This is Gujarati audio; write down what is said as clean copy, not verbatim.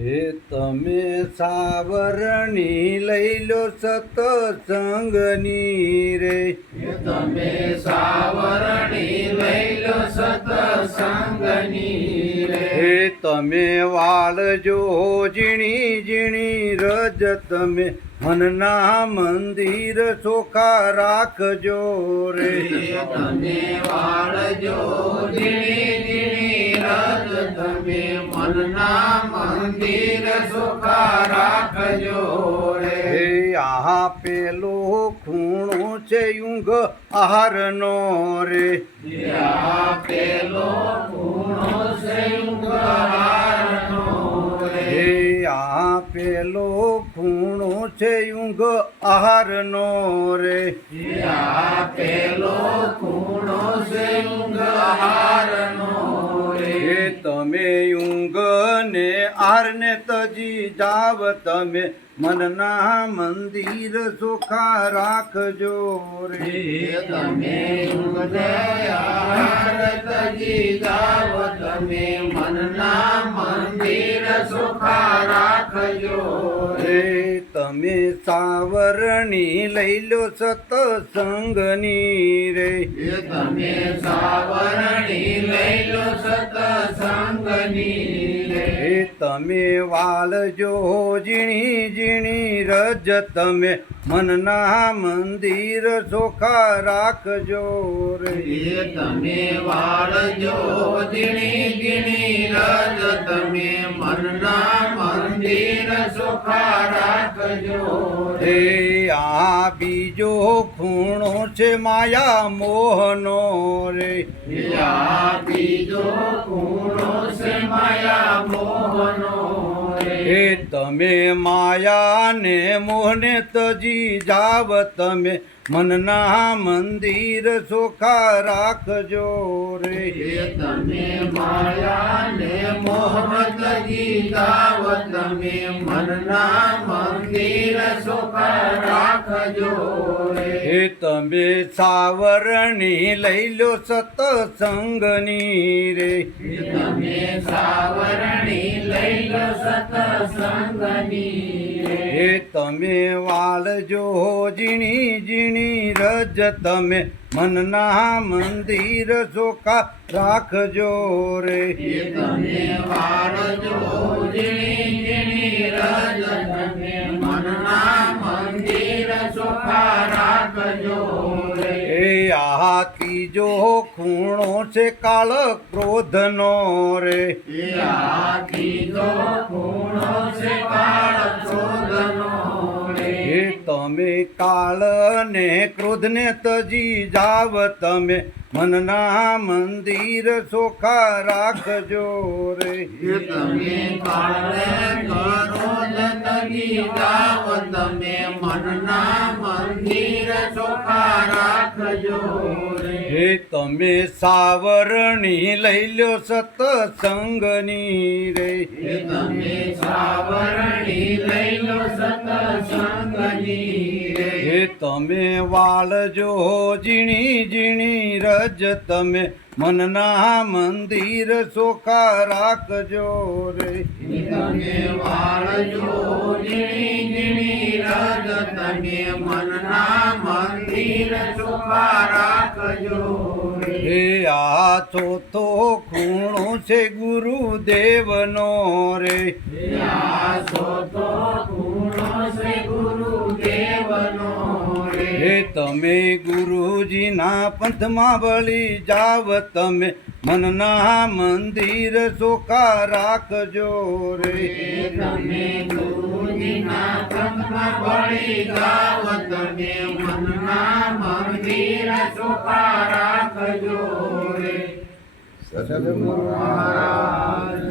હે તમે સાવરણી લઈ લો સતસંગની રે. તમે સાવરણી લઈ લો સતસંગની રે. હે તમે વાળજો ઝીણી ઝીણી રજ તમે મનના મંદિર ચોખા રાખજો રે. તમે વાળજો ઝીણી ઝીણી રજ તમે મનના મંદિર ચોખા રાખજો રે. હે આ પેલો ખૂણો છે યુંગ આહારનો રે. આ પેલો ખૂણો છે યુંગહારનો રે. હે આ પેલો ખૂણો છે યુંગ આહારનો રે. આ પેલો ખૂણો છે યુંગહારનો રે. હે તમે યુંગ ને આરને તજી જાવ તમે મનના મંદિર ચોખા રાખજો રે. તમે તજી જાવ તમે મનના મંદિર ચોખા રાખજો રે. હે તમે સાવરણી લઈ લો સતસંગની રે. તમે સાવરણી લઈ લો સતસંગની રે. હે તમે વાળજો ઝીણી ઝીણી રજ તમે મનના મંદિર ચોખા રાખજો રે. તમે વાળજો ઝીણી ઝીણી રજ તમે મનના મંદિર ચોખા રાખજો રે. હે આ બીજો ખૂણો છે માયા મોહનો રે. આ બીજો ખૂણો છે માયા મોહનો રે. હે તમે માયા ને મોહને તજી જાવ તમે મનના મંદિર ચોખા રાખજો રે. તમે માયાને મોહમ્મદ જાવ તમે મનના મંદિર ચોખા રાખજો રે. હે તમે સાવરણી લઈ લો સતસંગની રે. તમે સાવરણી લઈ લો સતસંગની રે. હે તમે વાળજો ઝીણી ઝીણી રજ તમે મનના મંદિર ચોખા રાખજો રે. તમે વાળજો ઝીણી ઝીણી રજ તમે મનના મંદિર ચોખા રાખજો રે. હે આ ત્રીજો ખૂણો છે કાળ ક્રોધનો રે. આ ત્રીજો ખૂણો છે કાળ ક્રોધનો રે. હે તમે કાળ ને ક્રોધ ને તજી જાવ તમે મનના મંદિર ચોખા રાખજો રે. તમે કાળે ક્રોધ તજી જાવ તમે મનના મંદિર ચોખા રાખજો રે. હે તમે સાવરણી લઈ લો સતસંગની રે. તમે સાવરણી લઈ લો સતસંગની રે. હે તમે વાળજો ઝીણી ઝીણી રજ તમે મનના મંદિર ચોખા રાખજો રે. તમે વાળજો ઝીણી ઝીણી રજ તમે મનના મંદિર ચોખા રાખજો રે. હે આ ચોથો ખૂણો છે ગુરુદેવનો રે. આ ચોથો ખૂણો છે ગુરુદેવનો રે. હે તમે ગુરુજીના પંથમાં વળી જાવ તમે મનના મંદિર ચોખા રાખજો રે. તમે ગુરુજીના પંથમાં વળી જાવ તમે મનના મંદિર ચોખા રાખજો રે. સદગુરુ મહારાજ